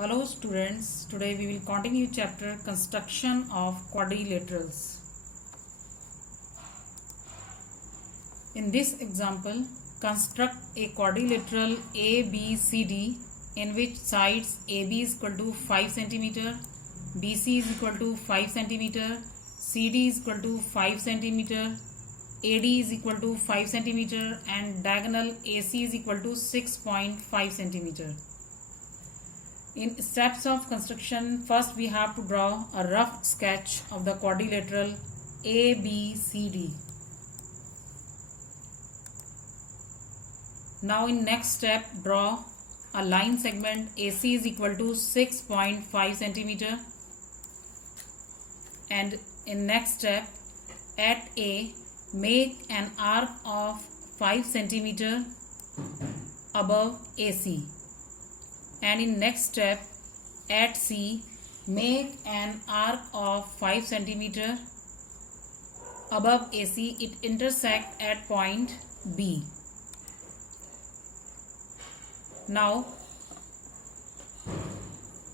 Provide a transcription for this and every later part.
Hello students, today we will continue chapter construction of quadrilaterals. In this example, construct a quadrilateral ABCD in which sides AB is equal to 5 cm, BC is equal to 5 cm, CD is equal to 5 cm, AD is equal to 5 cm and diagonal AC is equal to 6.5 cm. In steps of construction, first we have to draw a rough sketch of the quadrilateral ABCD. Now in next step, draw a line segment AC is equal to 6.5 cm. And in next step, at A, make an arc of 5 cm above AC. And in next step, at C, make an arc of 5 cm above AC. It intersect at point B. Now,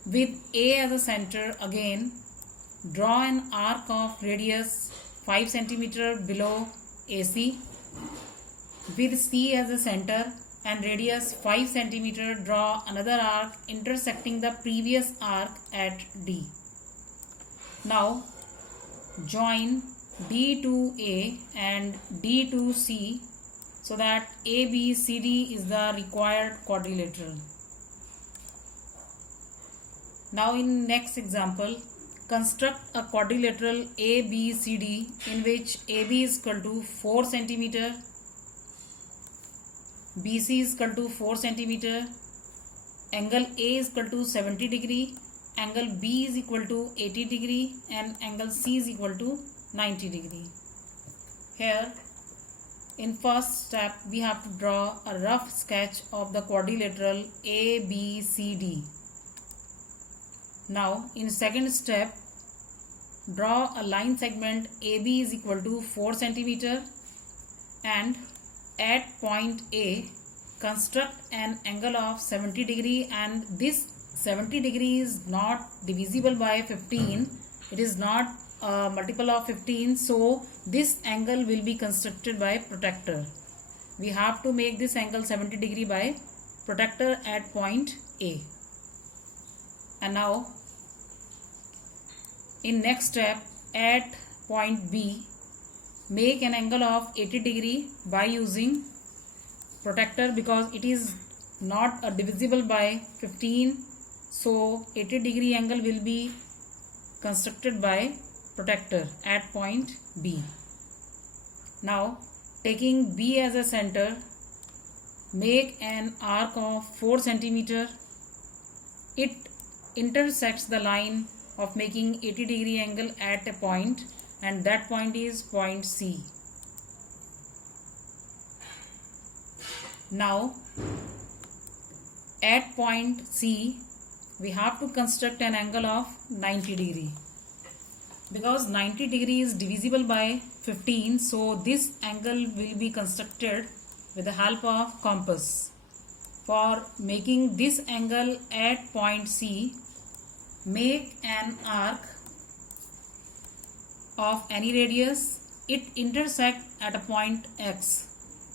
with A as a center, again draw an arc of radius 5 cm below AC. With C as a center and radius 5 cm, draw another arc intersecting the previous arc at D. Now join D to A and D to C so that ABCD is the required quadrilateral. Now in next example, construct a quadrilateral ABCD in which AB is equal to 4 cm, BC is equal to 4 cm, angle A is equal to 70 degree, angle B is equal to 80 degree and angle C is equal to 90 degree. Here in first step we have to draw a rough sketch of the quadrilateral ABCD. Now in second step, draw a line segment AB is equal to 4 cm and at point A, construct an angle of 70 degree and this 70 degree is not divisible by 15. It is not a multiple of 15. So this angle will be constructed by protractor. We have to make this angle 70 degree by protractor at point A. And now in next step, at point B, make an angle of 80 degree by using protractor because it is not divisible by 15. So 80 degree angle will be constructed by protractor at point B. Now taking B as a center, make an arc of 4 cm. It intersects the line of making 80 degree angle at a point and that point is point C. Now at point C we have to construct an angle of 90 degree because 90 degree is divisible by 15. So this angle will be constructed with the help of compass. For making this angle at point C, make an arc of any radius. It intersect at a point X.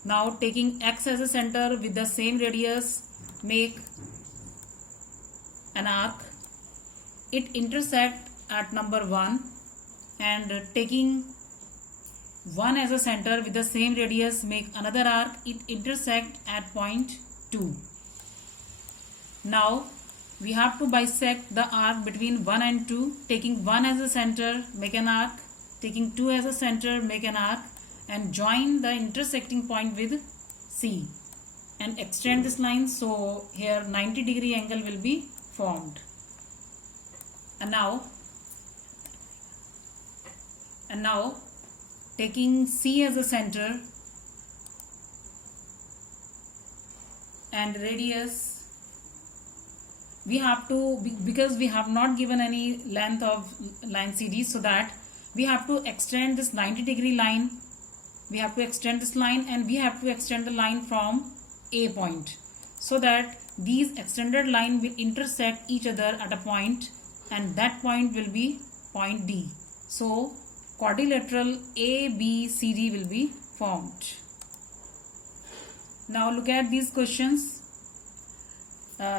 Now taking X as a center with the same radius, make an arc. It intersect at number 1 and taking 1 as a center with the same radius, make another arc. It intersect at point 2. Now we have to bisect the arc between 1 and 2. Taking 1 as a center, make an arc. Taking 2 as a center, make an arc and join the intersecting point with C and extend this line. So here 90 degree angle will be formed. And now taking C as a center and radius, we have to, because we have not given any length of line CD, so that we have to extend this 90 degree line. We have to extend this line and we have to extend the line from A point so that these extended line will intersect each other at a point, and that point will be point D. So quadrilateral ABCD will be formed. Now look at these questions.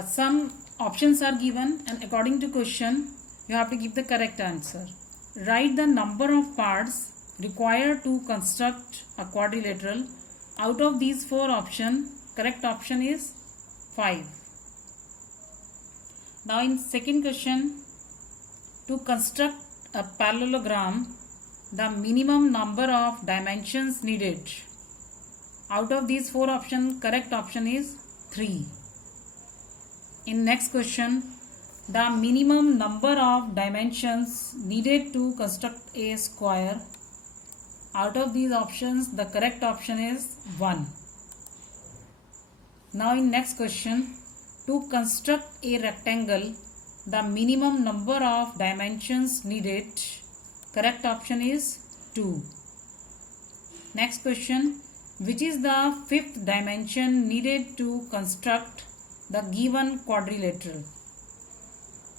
Some options are given, and according to question you have to give the correct answer. Write the number of parts required to construct a quadrilateral. Out of these 4 options, correct option is 5. Now in second question, to construct a parallelogram, the minimum number of dimensions needed. Out of these 4 options, correct option is 3. In next question, the minimum number of dimensions needed to construct a square. Out of these options, the correct option is 1. Now in next question, to construct a rectangle, the minimum number of dimensions needed. Correct option is 2. Next question, which is the 5th dimension needed to construct the given quadrilateral?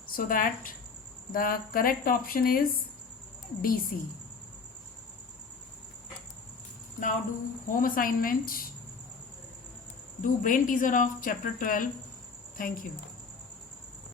So that the correct option is DC. Now do home assignment. Do brain teaser of chapter 12. Thank you.